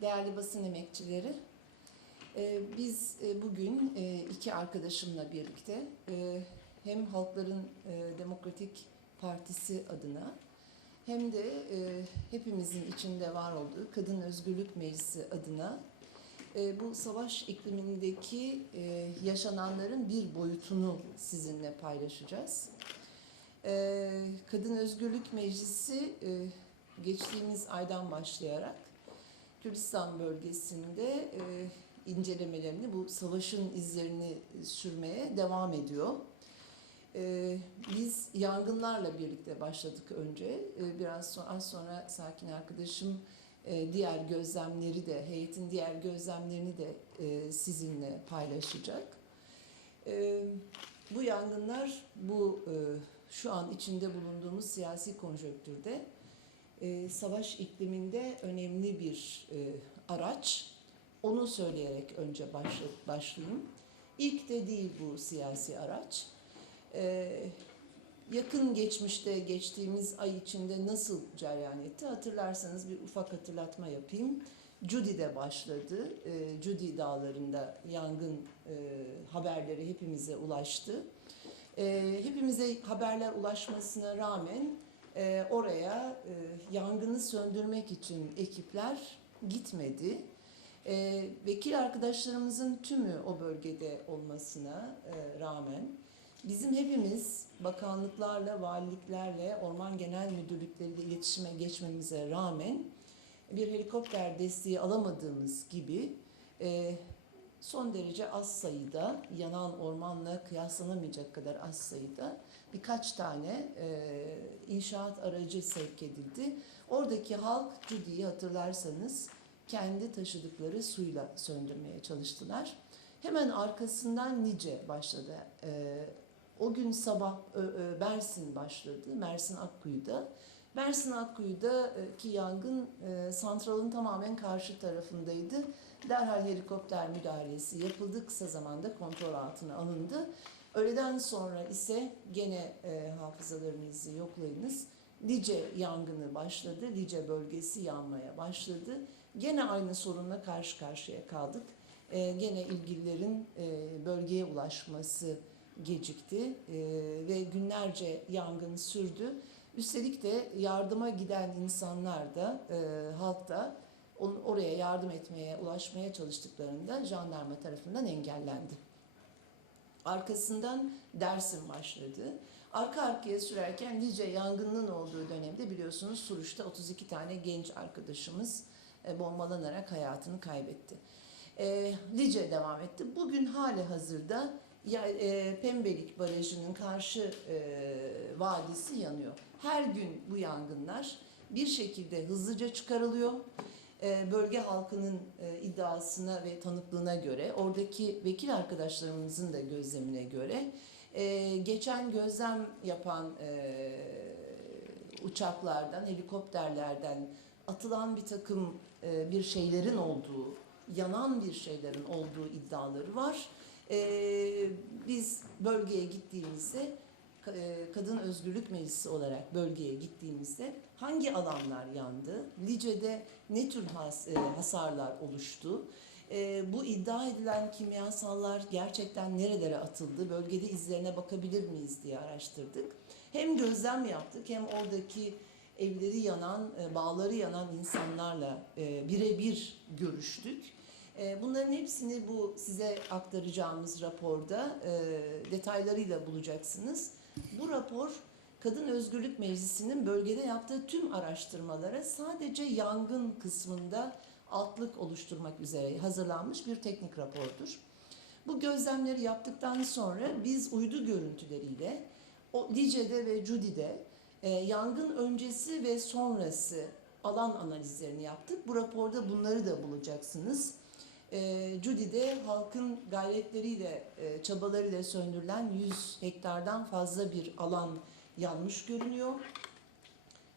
değerli basın emekçileri. Ee, Biz e, bugün e, iki arkadaşımla birlikte e, hem Halkların e, Demokratik Partisi adına hem de e, hepimizin içinde var olduğu Kadın Özgürlük Meclisi adına e, bu savaş iklimindeki e, yaşananların bir boyutunu sizinle paylaşacağız. E, Kadın Özgürlük Meclisi e, geçtiğimiz aydan başlayarak Kürdistan bölgesinde e, incelemelerini, bu savaşın izlerini sürmeye devam ediyor. E, biz yangınlarla birlikte başladık önce. E, biraz sonra, az sonra Sakin arkadaşım e, diğer gözlemleri de, heyetin diğer gözlemlerini de e, sizinle paylaşacak. E, bu yangınlar bu e, şu an içinde bulunduğumuz siyasi konjonktürde e, savaş ikliminde önemli bir e, araç. Onu söyleyerek önce başla, başlayayım. İlk de değil bu siyasi araç. E, yakın geçmişte geçtiğimiz ay içinde nasıl cereyan etti hatırlarsanız bir ufak hatırlatma yapayım. Judy'de başladı. Judy dağlarında yangın e, haberleri hepimize ulaştı. Hepimize haberler ulaşmasına rağmen e, oraya e, yangını söndürmek için ekipler gitmedi. E, vekil arkadaşlarımızın tümü o bölgede olmasına e, rağmen bizim hepimiz bakanlıklarla, valiliklerle, orman genel müdürlükleriyle iletişime geçmemize rağmen bir helikopter desteği alamadığımız gibi e, son derece az sayıda yanan ormanla kıyaslanamayacak kadar az sayıda birkaç tane e, inşaat aracı sevk edildi. Oradaki halk Judy'yi hatırlarsanız kendi taşıdıkları suyla söndürmeye çalıştılar. Hemen arkasından Nice başladı. E, o gün sabah ö, ö, Mersin başladı. Mersin Akkuyu'da. Mersin Akkuyu'daki yangın e, santralın tamamen karşı tarafındaydı. Derhal helikopter müdahalesi yapıldı. Kısa zamanda kontrol altına alındı. Öğleden sonra ise gene e, hafızalarınızı yoklayınız. Lice yangını başladı. Lice bölgesi yanmaya başladı. Gene aynı sorunla karşı karşıya kaldık. E, gene ilgililerin e, bölgeye ulaşması gecikti e, ve günlerce yangın sürdü. Üstelik de yardıma giden insanlar da, e, halk da oraya yardım etmeye, ulaşmaya çalıştıklarında jandarma tarafından engellendi. Arkasından Dersim başladı. Arka arkaya sürerken Lice yangının olduğu dönemde biliyorsunuz Suruç'ta 32 tane genç arkadaşımız e, bombalanarak hayatını kaybetti. E, Lice devam etti. Bugün hali hazırda e, Pembelik Barajı'nın karşı e, vadisi yanıyor. Her gün bu yangınlar bir şekilde hızlıca çıkarılıyor. E, bölge halkının e, iddiasına ve tanıklığına göre, oradaki vekil arkadaşlarımızın da gözlemine göre, e, geçen gözlem yapan uçaklardan, helikopterlerden atılan bir takım bir şeylerin olduğu, yanan bir şeylerin olduğu iddiaları var. Biz bölgeye gittiğimizde Kadın Özgürlük Meclisi olarak bölgeye gittiğimizde hangi alanlar yandı? Lice'de ne tür has- e, hasarlar oluştu? E, bu iddia edilen kimyasallar gerçekten nerelere atıldı? Bölgede izlerine bakabilir miyiz diye araştırdık. Hem gözlem yaptık hem oradaki evleri yanan, e, bağları yanan insanlarla e, birebir görüştük. E, Bunların hepsini bu size aktaracağımız raporda e, detaylarıyla bulacaksınız. Bu rapor Kadın Özgürlük Meclisi'nin bölgede yaptığı tüm araştırmalara sadece yangın kısmında altlık oluşturmak üzere hazırlanmış bir teknik rapordur. Bu gözlemleri yaptıktan sonra biz uydu görüntüleriyle o Lice'de ve Judy'de e, yangın öncesi ve sonrası alan analizlerini yaptık. Bu raporda bunları da bulacaksınız. E, Judy'de halkın gayretleriyle, e, çabalarıyla söndürülen 100 hektardan fazla bir alan yanmış görünüyor.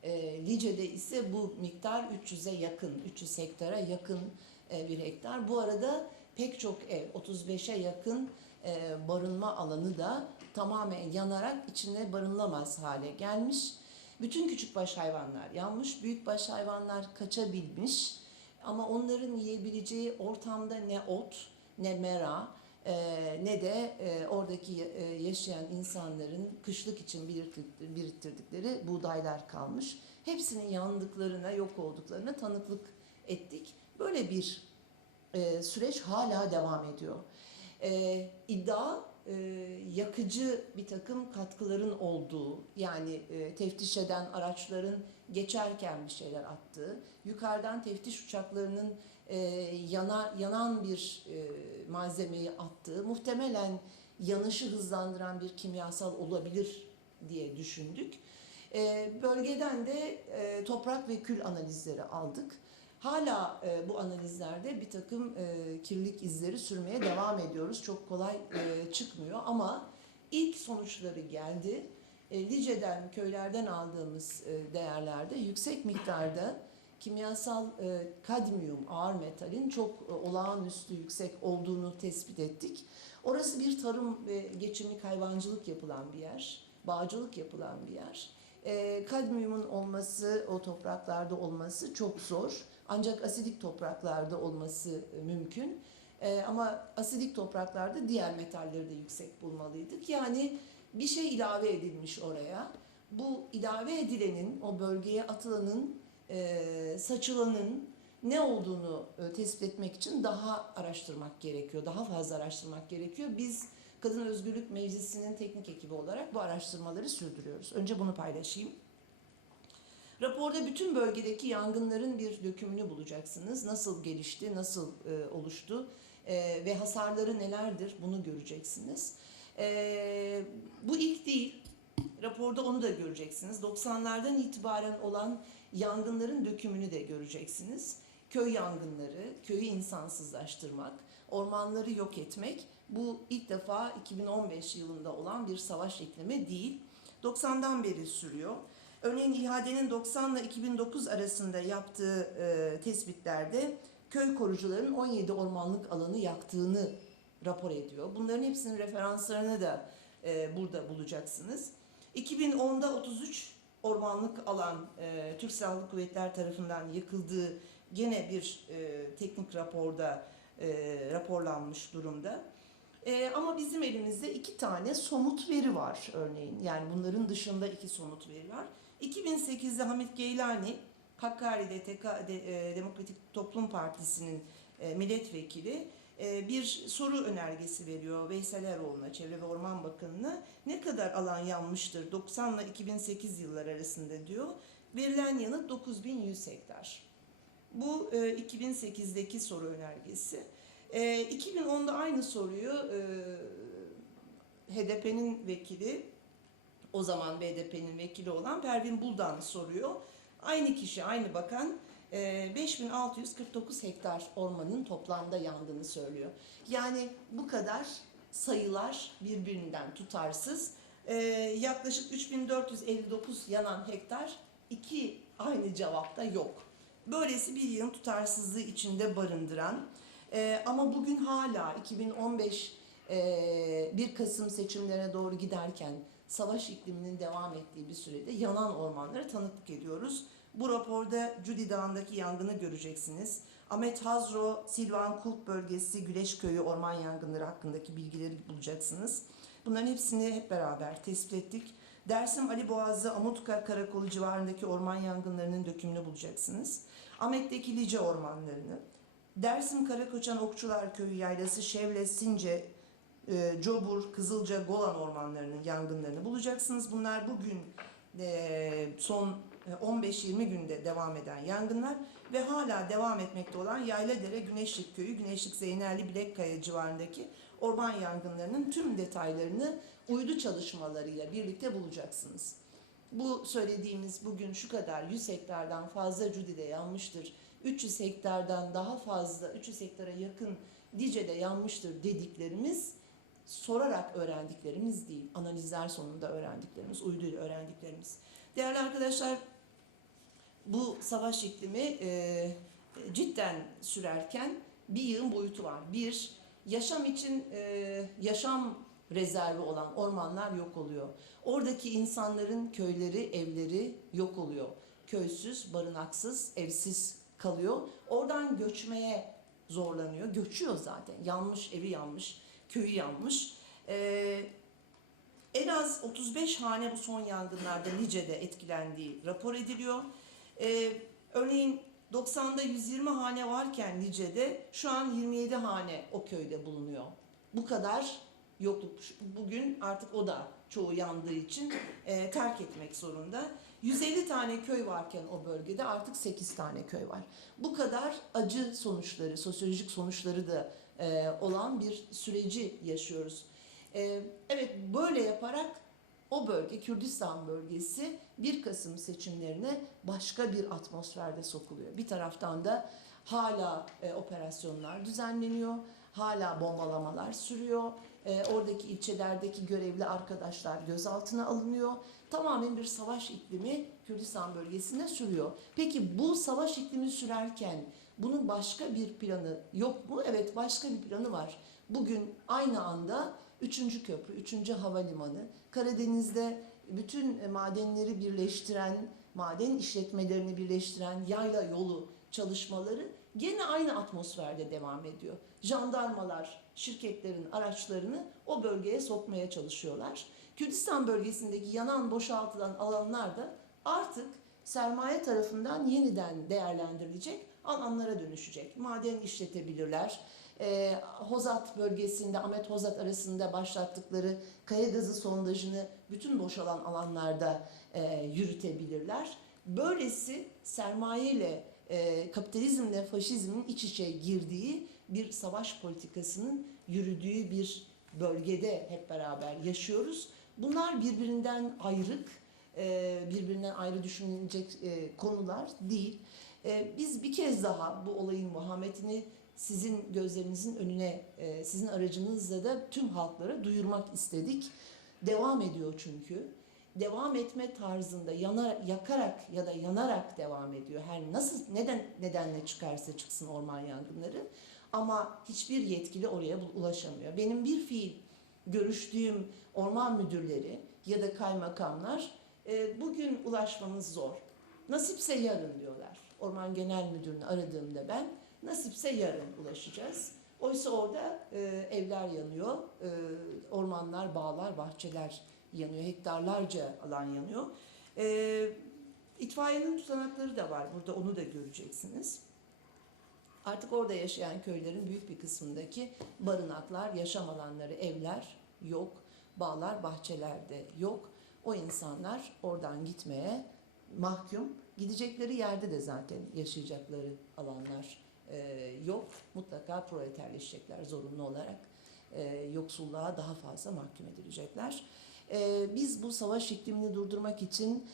E, Lice'de ise bu miktar 300'e yakın, 300 hektara yakın e, bir hektar. Bu arada pek çok ev, 35'e yakın e, barınma alanı da tamamen yanarak içine barınlamaz hale gelmiş. Bütün küçükbaş hayvanlar yanmış, büyükbaş hayvanlar kaçabilmiş. Ama onların yiyebileceği ortamda ne ot, ne mera, e, ne de e, oradaki e, yaşayan insanların kışlık için biriktir- biriktirdikleri buğdaylar kalmış. Hepsinin yandıklarına, yok olduklarına tanıklık ettik. Böyle bir e, süreç hala devam ediyor. E, iddia e, yakıcı bir takım katkıların olduğu, yani e, teftiş eden araçların geçerken bir şeyler attığı, yukarıdan teftiş uçaklarının e, yana, yanan bir e, malzemeyi attığı, muhtemelen yanışı hızlandıran bir kimyasal olabilir diye düşündük. E, bölgeden de e, toprak ve kül analizleri aldık. Hala e, bu analizlerde bir takım e, kirlilik izleri sürmeye devam ediyoruz. Çok kolay e, çıkmıyor ama ilk sonuçları geldi. E, Lice'den, köylerden aldığımız e, değerlerde yüksek miktarda kimyasal e, kadmiyum, ağır metalin çok olağanüstü yüksek olduğunu tespit ettik. Orası bir tarım ve geçimlik hayvancılık yapılan bir yer, bağcılık yapılan bir yer. E, kadmiyumun olması, o topraklarda olması çok zor. Ancak asidik topraklarda olması mümkün. Ama asidik topraklarda diğer metalleri de yüksek bulmalıydık. Yani bir şey ilave edilmiş oraya. Bu ilave edilenin, o bölgeye atılanın, e, saçılanın ne olduğunu e, tespit etmek için daha araştırmak gerekiyor. Daha fazla araştırmak gerekiyor. Biz Kadın Özgürlük Meclisi'nin teknik ekibi olarak bu araştırmaları sürdürüyoruz. Önce bunu paylaşayım. Raporda bütün bölgedeki yangınların bir dökümünü bulacaksınız. Nasıl gelişti, nasıl e, oluştu e, ve hasarları nelerdir bunu göreceksiniz. E, bu ilk değil. Raporda onu da göreceksiniz. 90'lardan itibaren olan yangınların dökümünü de göreceksiniz. Köy yangınları, köyü insansızlaştırmak, ormanları yok etmek bu ilk defa 2015 yılında olan bir savaş iklimi değil. 90'dan beri sürüyor. Örneğin İHA'denin 90 ile 2009 arasında yaptığı e, tespitlerde köy korucuların 17 ormanlık alanı yaktığını rapor ediyor. Bunların hepsinin referanslarını da e, burada bulacaksınız. 2010'da 33 ormanlık alan e, Türk Silahlı Kuvvetler tarafından yıkıldığı gene bir e, teknik raporda e, raporlanmış durumda. E, ama bizim elimizde iki tane somut veri var örneğin. Yani bunların dışında iki somut veri var. 2008'de Hamit Geylani, Hakkari'de TK, de, e, Demokratik Toplum Partisi'nin e, milletvekili bir soru önergesi veriyor Veysel Eroğlu'na, Çevre ve Orman Bakanı'na. Ne kadar alan yanmıştır 90 ile 2008 yıllar arasında diyor. Verilen yanıt 9100 hektar. Bu e, 2008'deki soru önergesi. E, 2010'da aynı soruyu e, HDP'nin vekili, o zaman BDP'nin vekili olan Pervin Buldan soruyor. Aynı kişi, aynı bakan e, 5649 hektar ormanın toplamda yandığını söylüyor. Yani bu kadar sayılar birbirinden tutarsız. E, yaklaşık 3459 yanan hektar iki aynı cevapta yok. Böylesi bir yığın tutarsızlığı içinde barındıran e, ama bugün hala 2015 e, 1 Kasım seçimlerine doğru giderken savaş ikliminin devam ettiği bir sürede yanan ormanlara tanıklık ediyoruz. Bu raporda Cudi Dağı'ndaki yangını göreceksiniz. Ahmet Hazro, Silvan Kulp bölgesi, Güleş Köyü orman yangınları hakkındaki bilgileri bulacaksınız. Bunların hepsini hep beraber tespit ettik. Dersim Ali Boğazı, Amutka Karakolu civarındaki orman yangınlarının dökümünü bulacaksınız. Ahmet'teki Lice ormanlarını, Dersim Karakoçan Okçular Köyü yaylası, Şevle, Since, e, Cobur, Kızılca, Golan ormanlarının yangınlarını bulacaksınız. Bunlar bugün e, son 15-20 günde devam eden yangınlar ve hala devam etmekte olan Yayladere, Güneşlik Köyü, Güneşlik Zeynelli, Bilekkaya civarındaki orman yangınlarının tüm detaylarını uydu çalışmalarıyla birlikte bulacaksınız. Bu söylediğimiz bugün şu kadar 100 hektardan fazla Cudi'de yanmıştır, 300 hektardan daha fazla, 300 hektara yakın Dice'de yanmıştır dediklerimiz sorarak öğrendiklerimiz değil, analizler sonunda öğrendiklerimiz, uyduyla öğrendiklerimiz. Değerli arkadaşlar, bu savaş iklimi e, cidden sürerken bir yığın boyutu var. Bir, yaşam için e, yaşam rezervi olan ormanlar yok oluyor. Oradaki insanların köyleri, evleri yok oluyor. Köysüz, barınaksız, evsiz kalıyor. Oradan göçmeye zorlanıyor. Göçüyor zaten. Yanmış, evi yanmış, köyü yanmış. Ee, en az 35 hane bu son yangınlarda Lice'de etkilendiği rapor ediliyor. Ee, örneğin 90'da 120 hane varken Lice'de şu an 27 hane o köyde bulunuyor. Bu kadar yokluk. Bugün artık o da çoğu yandığı için e, terk etmek zorunda. 150 tane köy varken o bölgede artık 8 tane köy var. Bu kadar acı sonuçları, sosyolojik sonuçları da e, olan bir süreci yaşıyoruz. E, evet böyle yaparak o bölge, Kürdistan bölgesi 1 Kasım seçimlerine başka bir atmosferde sokuluyor. Bir taraftan da hala e, operasyonlar düzenleniyor, hala bombalamalar sürüyor. E, oradaki ilçelerdeki görevli arkadaşlar gözaltına alınıyor. Tamamen bir savaş iklimi Kürdistan bölgesinde sürüyor. Peki bu savaş iklimi sürerken bunun başka bir planı yok mu? Evet başka bir planı var. Bugün aynı anda 3. köprü, 3. havalimanı, Karadeniz'de bütün madenleri birleştiren, maden işletmelerini birleştiren yayla yolu çalışmaları gene aynı atmosferde devam ediyor. Jandarmalar şirketlerin araçlarını o bölgeye sokmaya çalışıyorlar. Kürdistan bölgesindeki yanan boşaltılan alanlar da artık sermaye tarafından yeniden değerlendirilecek alanlara dönüşecek. Maden işletebilirler. Ee, Hozat bölgesinde, Ahmet Hozat arasında başlattıkları kaya gazı sondajını bütün boşalan alanlarda e, yürütebilirler. Böylesi sermayeyle, e, kapitalizmle faşizmin iç içe girdiği bir savaş politikasının yürüdüğü bir bölgede hep beraber yaşıyoruz. Bunlar birbirinden ayrık, e, birbirinden ayrı düşünülecek e, konular değil. E, Biz bir kez daha bu olayın muhammedini sizin gözlerinizin önüne, e, sizin aracınızla da tüm halklara duyurmak istedik. Devam ediyor çünkü. Devam etme tarzında yana, yakarak ya da yanarak devam ediyor. Her nasıl neden nedenle çıkarsa çıksın orman yangınları. Ama hiçbir yetkili oraya ulaşamıyor. Benim bir fiil görüştüğüm orman müdürleri ya da kaymakamlar e, bugün ulaşmamız zor. Nasipse yarın diyorlar. Orman Genel Müdürünü aradığımda ben nasipse yarın ulaşacağız. Oysa orada e, evler yanıyor, e, ormanlar, bağlar, bahçeler yanıyor, hektarlarca alan yanıyor. E, itfaiyenin tutanakları da var burada, onu da göreceksiniz. Artık orada yaşayan köylerin büyük bir kısmındaki barınaklar, yaşam alanları, evler yok. Bağlar, bahçelerde yok. O insanlar oradan gitmeye mahkum. Gidecekleri yerde de zaten yaşayacakları alanlar e, yok. Mutlaka proleterleşecekler zorunlu olarak. E, yoksulluğa daha fazla mahkum edilecekler. E, biz bu savaş iklimini durdurmak için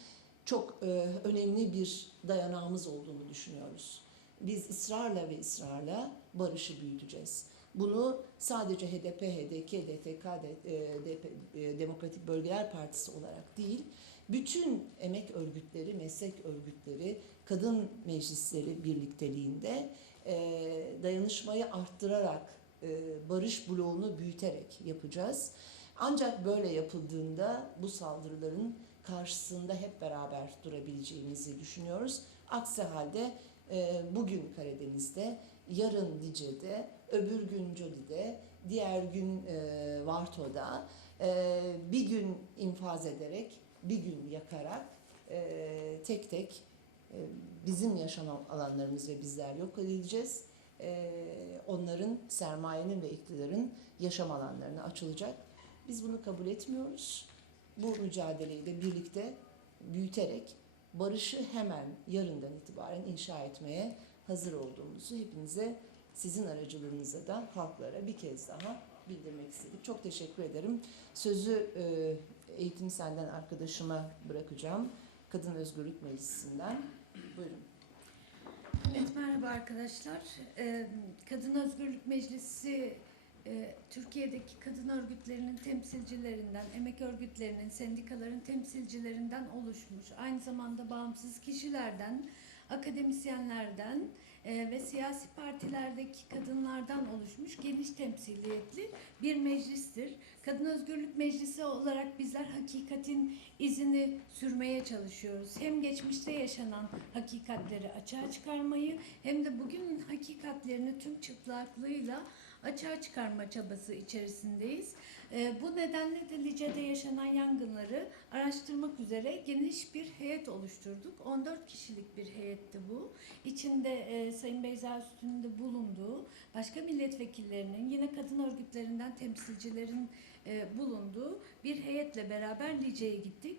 çok e, önemli bir dayanağımız olduğunu düşünüyoruz. Biz ısrarla ve ısrarla barışı büyüteceğiz. Bunu sadece HDP, HDK, DTK, D- e, DP, e, Demokratik Bölgeler Partisi olarak değil, bütün emek örgütleri, meslek örgütleri, kadın meclisleri birlikteliğinde e, dayanışmayı arttırarak, e, barış bloğunu büyüterek yapacağız. Ancak böyle yapıldığında bu saldırıların karşısında hep beraber durabileceğimizi düşünüyoruz. Aksi halde e, bugün Karadeniz'de, yarın Lice'de, öbür gün Joli'de, diğer gün e, Varto'da e, bir gün infaz ederek, bir gün yakarak e, tek tek bizim yaşam alanlarımız ve bizler yok edileceğiz. E, onların, sermayenin ve iktidarın yaşam alanlarına açılacak. Biz bunu kabul etmiyoruz. Bu mücadeleyi de birlikte büyüterek barışı hemen yarından itibaren inşa etmeye hazır olduğumuzu hepinize sizin aracılığınıza da halklara bir kez daha bildirmek istedik. Çok teşekkür ederim. Sözü e, eğitim senden arkadaşıma bırakacağım. Kadın Özgürlük Meclisi'nden. Buyurun. Evet merhaba arkadaşlar. Ee, Kadın Özgürlük Meclisi e, Türkiye'deki kadın örgütlerinin temsilcilerinden, emek örgütlerinin, sendikaların temsilcilerinden oluşmuş. Aynı zamanda bağımsız kişilerden, akademisyenlerden, ve siyasi partilerdeki kadınlardan oluşmuş geniş temsiliyetli bir meclistir. Kadın Özgürlük Meclisi olarak bizler hakikatin izini sürmeye çalışıyoruz. Hem geçmişte yaşanan hakikatleri açığa çıkarmayı hem de bugünün hakikatlerini tüm çıplaklığıyla açığa çıkarma çabası içerisindeyiz. Ee, bu nedenle de Lice'de yaşanan yangınları araştırmak üzere geniş bir heyet oluşturduk. 14 kişilik bir heyetti bu. İçinde e, Sayın Beyza Üstün'ün de bulunduğu, başka milletvekillerinin, yine kadın örgütlerinden temsilcilerin e, bulunduğu bir heyetle beraber Lice'ye gittik.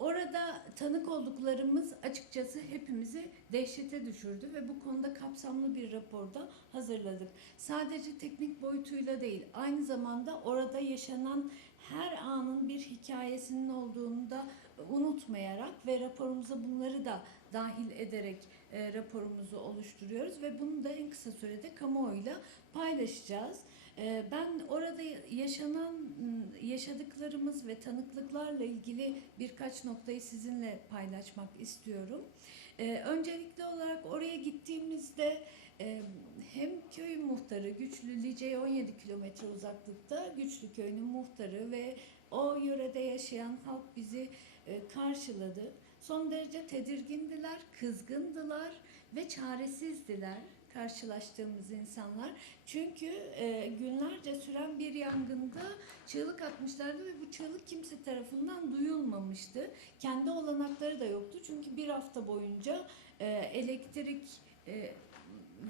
Orada tanık olduklarımız açıkçası hepimizi dehşete düşürdü ve bu konuda kapsamlı bir raporda hazırladık. Sadece teknik boyutuyla değil, aynı zamanda orada yaşanan her anın bir hikayesinin olduğunu da unutmayarak ve raporumuza bunları da dahil ederek e, raporumuzu oluşturuyoruz ve bunu da en kısa sürede kamuoyuyla paylaşacağız. E, ben orada yaşanan m, yaşadıklarımız ve tanıklıklarla ilgili birkaç noktayı sizinle paylaşmak istiyorum. E, öncelikli olarak oraya gittiğimizde e, hem köy muhtarı Güçlü Lice'ye 17 kilometre uzaklıkta Güçlü köyünün muhtarı ve o yörede yaşayan halk bizi karşıladı. Son derece tedirgindiler, kızgındılar ve çaresizdiler karşılaştığımız insanlar. Çünkü e, günlerce süren bir yangında çığlık atmışlardı ve bu çığlık kimse tarafından duyulmamıştı. Kendi olanakları da yoktu. Çünkü bir hafta boyunca e, elektrik e,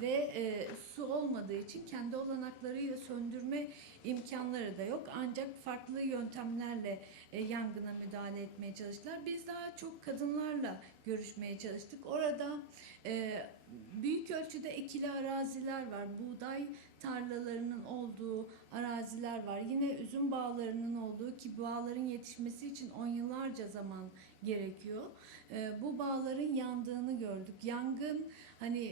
ve e, su olmadığı için kendi olanaklarıyla söndürme imkanları da yok. Ancak farklı yöntemlerle e, yangına müdahale etmeye çalıştılar. Biz daha çok kadınlarla görüşmeye çalıştık. Orada e, büyük ölçüde ekili araziler var. Buğday tarlalarının olduğu araziler var. Yine üzüm bağlarının olduğu ki bağların yetişmesi için on yıllarca zaman gerekiyor. E, bu bağların yandığını gördük. Yangın hani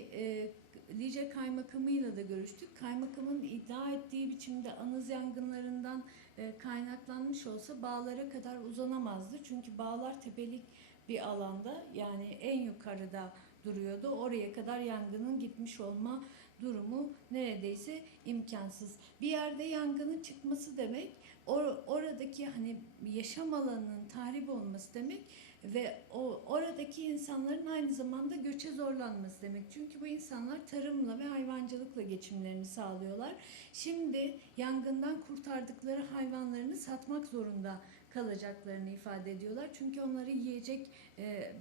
Lice Kaymakamı'yla da görüştük. Kaymakamın iddia ettiği biçimde anız yangınlarından e, kaynaklanmış olsa bağlara kadar uzanamazdı. Çünkü bağlar tepelik bir alanda yani en yukarıda duruyordu. Oraya kadar yangının gitmiş olma durumu neredeyse imkansız. Bir yerde yangının çıkması demek or- oradaki hani yaşam alanının tahrip olması demek ve o oradaki insanların aynı zamanda göçe zorlanması demek. Çünkü bu insanlar tarımla ve hayvancılıkla geçimlerini sağlıyorlar. Şimdi yangından kurtardıkları hayvanlarını satmak zorunda kalacaklarını ifade ediyorlar. Çünkü onları yiyecek e,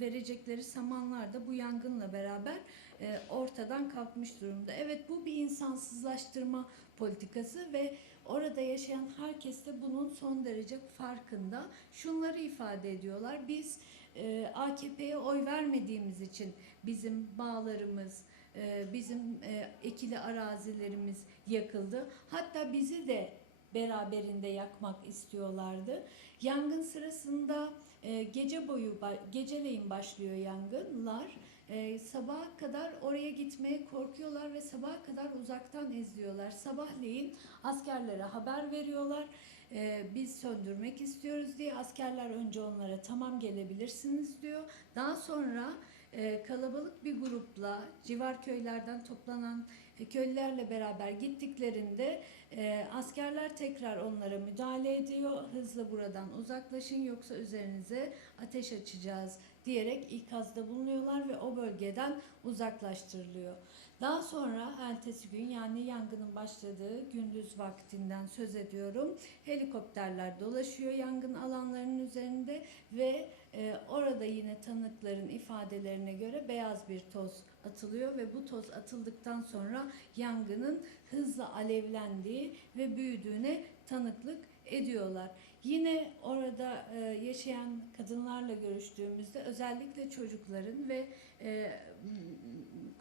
verecekleri samanlar da bu yangınla beraber e, ortadan kalkmış durumda. Evet bu bir insansızlaştırma politikası ve orada yaşayan herkes de bunun son derece farkında. Şunları ifade ediyorlar. Biz e, AKP'ye oy vermediğimiz için bizim bağlarımız, e, bizim e, ekili arazilerimiz yakıldı. Hatta bizi de beraberinde yakmak istiyorlardı. Yangın sırasında e, gece boyu geceleyin başlıyor yangınlar. E, sabaha kadar oraya gitmeye korkuyorlar ve sabaha kadar uzaktan izliyorlar. Sabahleyin askerlere haber veriyorlar. E, biz söndürmek istiyoruz diye askerler önce onlara tamam gelebilirsiniz diyor. Daha sonra e, kalabalık bir grupla civar köylerden toplanan köylülerle beraber gittiklerinde e, askerler tekrar onlara müdahale ediyor. Hızla buradan uzaklaşın yoksa üzerinize ateş açacağız diyerek ikazda bulunuyorlar ve o bölgeden uzaklaştırılıyor. Daha sonra ertesi gün yani yangının başladığı gündüz vaktinden söz ediyorum. Helikopterler dolaşıyor yangın alanlarının üzerinde ve e, orada yine tanıkların ifadelerine göre beyaz bir toz atılıyor ve bu toz atıldıktan sonra yangının hızla alevlendiği ve büyüdüğüne tanıklık ediyorlar. Yine orada e, yaşayan kadınlarla görüştüğümüzde özellikle çocukların ve e,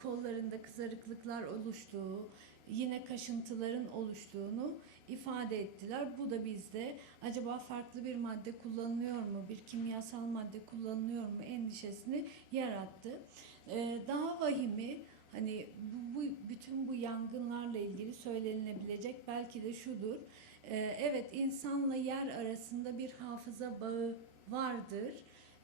kollarında kızarıklıklar oluştuğu, yine kaşıntıların oluştuğunu ifade ettiler. Bu da bizde acaba farklı bir madde kullanılıyor mu, bir kimyasal madde kullanılıyor mu endişesini yarattı. Ee, daha vahimi hani bu, bu bütün bu yangınlarla ilgili söylenilebilecek belki de şudur. Ee, evet insanla yer arasında bir hafıza bağı vardır.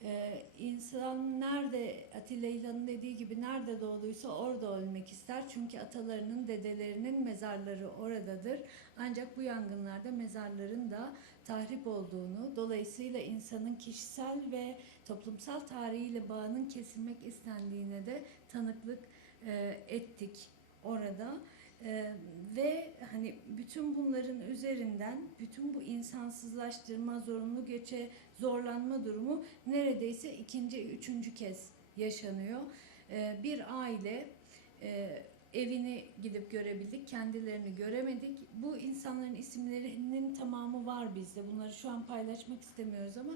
Ee, insan nerede Atilla İlhan'ın dediği gibi nerede doğduysa orada ölmek ister. Çünkü atalarının, dedelerinin mezarları oradadır. Ancak bu yangınlarda mezarların da tahrip olduğunu, dolayısıyla insanın kişisel ve toplumsal tarihiyle bağının kesilmek istendiğine de tanıklık e, ettik orada. E, ve hani bütün bunların üzerinden bütün bu insansızlaştırma, zorunlu geçe, zorlanma durumu neredeyse ikinci, üçüncü kez yaşanıyor. E, bir aile e, evini gidip görebildik, kendilerini göremedik. Bu insanların isimlerinin tamamı var bizde. Bunları şu an paylaşmak istemiyoruz ama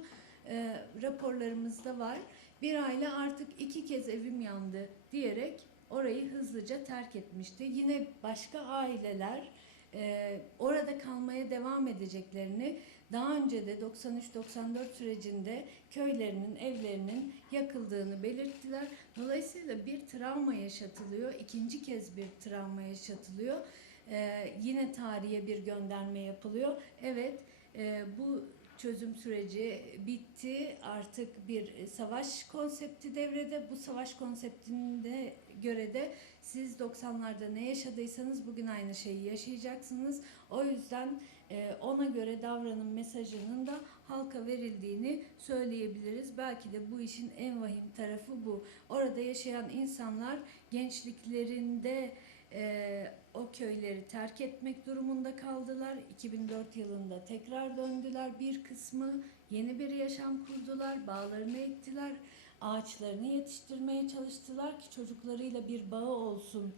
e, raporlarımızda var. Bir aile artık iki kez evim yandı diyerek orayı hızlıca terk etmişti. Yine başka aileler e, orada kalmaya devam edeceklerini daha önce de 93-94 sürecinde köylerinin, evlerinin yakıldığını belirttiler. Dolayısıyla bir travma yaşatılıyor, ikinci kez bir travma yaşatılıyor. E, yine tarihe bir gönderme yapılıyor. Evet, e, bu çözüm süreci bitti. Artık bir savaş konsepti devrede. Bu savaş konseptinde göre de siz 90'larda ne yaşadıysanız bugün aynı şeyi yaşayacaksınız. O yüzden e, ona göre davranın mesajının da halka verildiğini söyleyebiliriz. Belki de bu işin en vahim tarafı bu. Orada yaşayan insanlar gençliklerinde e, o köyleri terk etmek durumunda kaldılar. 2004 yılında tekrar döndüler. Bir kısmı yeni bir yaşam kurdular, bağlarını ektiler, ağaçlarını yetiştirmeye çalıştılar ki çocuklarıyla bir bağı olsun,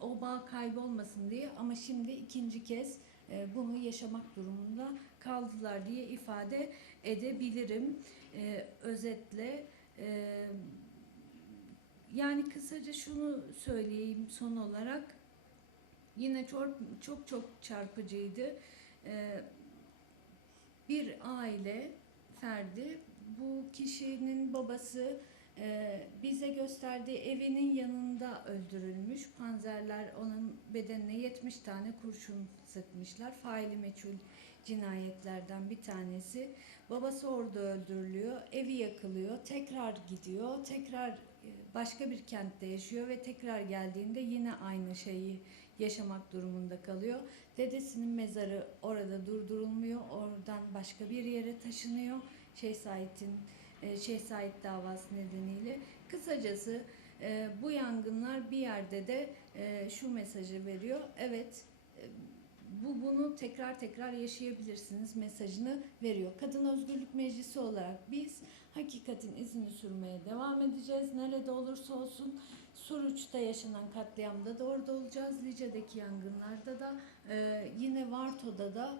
o bağ kaybolmasın diye. Ama şimdi ikinci kez e, bunu yaşamak durumunda kaldılar diye ifade edebilirim. E, özetle e, yani kısaca şunu söyleyeyim son olarak. Yine çok çok, çok çarpıcıydı. Bir aile ferdi bu kişinin babası e, bize gösterdiği evinin yanında öldürülmüş. Panzerler onun bedenine 70 tane kurşun sıkmışlar. Faili meçhul cinayetlerden bir tanesi. Babası orada öldürülüyor, evi yakılıyor, tekrar gidiyor, tekrar e, başka bir kentte yaşıyor ve tekrar geldiğinde yine aynı şeyi yaşamak durumunda kalıyor. Dedesinin mezarı orada durdurulmuyor, oradan başka bir yere taşınıyor. Şeyh Said'in e, Şeyh Said davası nedeniyle. Kısacası e, bu yangınlar bir yerde de e, şu mesajı veriyor. Evet, bu bunu tekrar tekrar yaşayabilirsiniz mesajını veriyor. Kadın Özgürlük Meclisi olarak biz hakikatin izini sürmeye devam edeceğiz. Nerede olursa olsun Suruç'ta yaşanan katliamda da orada olacağız. Lice'deki yangınlarda da yine Varto'da da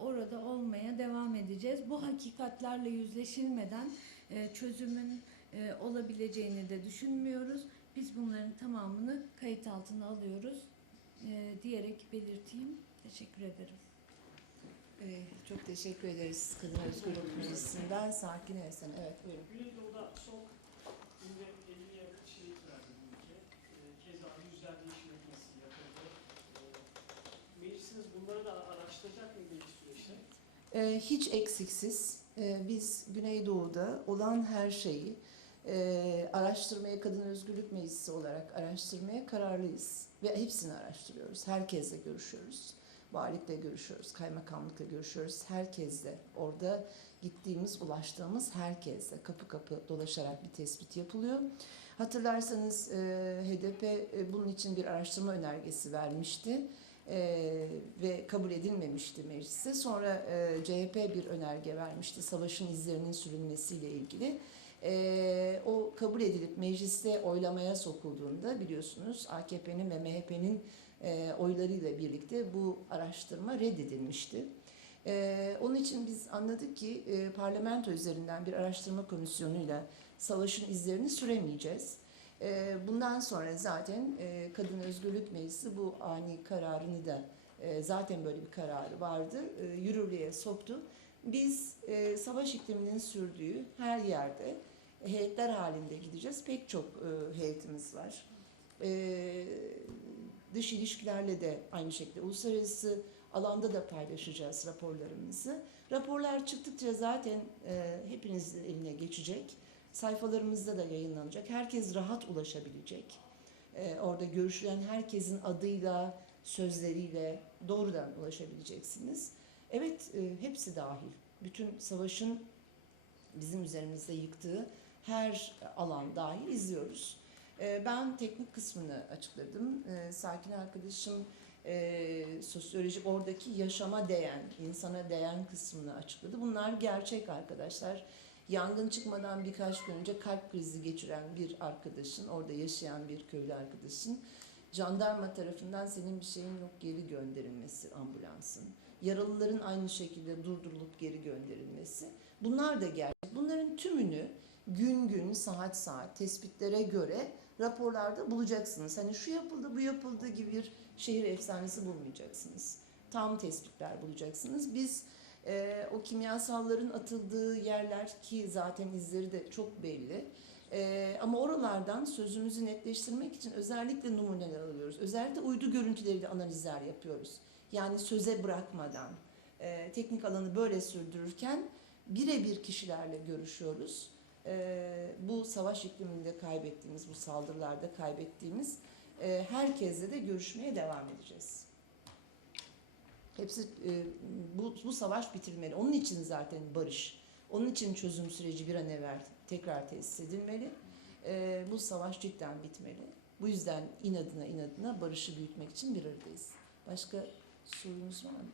orada olmaya devam edeceğiz. Bu hakikatlerle yüzleşilmeden e, çözümün e, olabileceğini de düşünmüyoruz. Biz bunların tamamını kayıt altına alıyoruz e, diyerek belirteyim. Teşekkür ederim. Ee, çok teşekkür ederiz Kadın Özgürlük Meclisi'nden. Sakin Esen. Evet buyurun. Güneydoğu'da son günde 50'ye yakın şehit verdi bu ülke. Keza yüzlerce iş. Ee, Meclisiniz bunları da araştıracak mı meclis süreçte? Ee, hiç eksiksiz e, biz Güneydoğu'da olan her şeyi e, araştırmaya Kadın Özgürlük Meclisi olarak araştırmaya kararlıyız. Ve hepsini araştırıyoruz. Herkesle görüşüyoruz. Valilikle görüşüyoruz, kaymakamlıkla görüşüyoruz. Herkesle orada gittiğimiz, ulaştığımız herkesle kapı kapı dolaşarak bir tespit yapılıyor. Hatırlarsanız e, HDP e, bunun için bir araştırma önergesi vermişti e, ve kabul edilmemişti mecliste. Sonra e, CHP bir önerge vermişti savaşın izlerinin sürülmesiyle ilgili. E, o kabul edilip mecliste oylamaya sokulduğunda biliyorsunuz AKP'nin ve MHP'nin e, oylarıyla birlikte bu araştırma reddedilmişti. E, onun için biz anladık ki e, parlamento üzerinden bir araştırma komisyonuyla savaşın izlerini süremeyeceğiz. E, bundan sonra zaten e, Kadın Özgürlük Meclisi bu ani kararını da e, zaten böyle bir kararı vardı, e, yürürlüğe soktu. Biz savaş ikliminin sürdüğü her yerde heyetler halinde gideceğiz. Pek çok heyetimiz var. Dış ilişkilerle de aynı şekilde uluslararası alanda da paylaşacağız raporlarımızı. Raporlar çıktıkça zaten hepinizin eline geçecek. Sayfalarımızda da yayınlanacak. Herkes rahat ulaşabilecek. E, orada görüşülen herkesin adıyla, sözleriyle doğrudan ulaşabileceksiniz. Evet, e, hepsi dahil. Bütün savaşın bizim üzerimizde yıktığı her alan dahil izliyoruz. E, ben teknik kısmını açıkladım. E, Sakin arkadaşım e, sosyolojik oradaki yaşama değen, insana değen kısmını açıkladı. Bunlar gerçek arkadaşlar. Yangın çıkmadan birkaç gün önce kalp krizi geçiren bir arkadaşın, orada yaşayan bir köylü arkadaşın jandarma tarafından senin bir şeyin yok geri gönderilmesi ambulansın. Yaralıların aynı şekilde durdurulup geri gönderilmesi. Bunlar da gerçek. Bunların tümünü gün gün, saat saat tespitlere göre raporlarda bulacaksınız. Hani şu yapıldı, bu yapıldı gibi bir şehir efsanesi bulmayacaksınız. Tam tespitler bulacaksınız. Biz e, o kimyasalların atıldığı yerler ki zaten izleri de çok belli. E, ama oralardan sözümüzü netleştirmek için özellikle numuneler alıyoruz. Özellikle uydu görüntüleri de analizler yapıyoruz. Yani söze bırakmadan e, teknik alanı böyle sürdürürken birebir kişilerle görüşüyoruz. E, bu savaş ikliminde kaybettiğimiz, bu saldırılarda kaybettiğimiz e, herkesle de görüşmeye devam edeceğiz. Hepsi e, bu, bu savaş bitirmeli. Onun için zaten barış, onun için çözüm süreci bir an evvel tekrar tesis edilmeli. E, bu savaş cidden bitmeli. Bu yüzden inadına inadına barışı büyütmek için bir aradayız. Başka sorunuz var mı?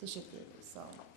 Teşekkür ederiz. Sağ olun.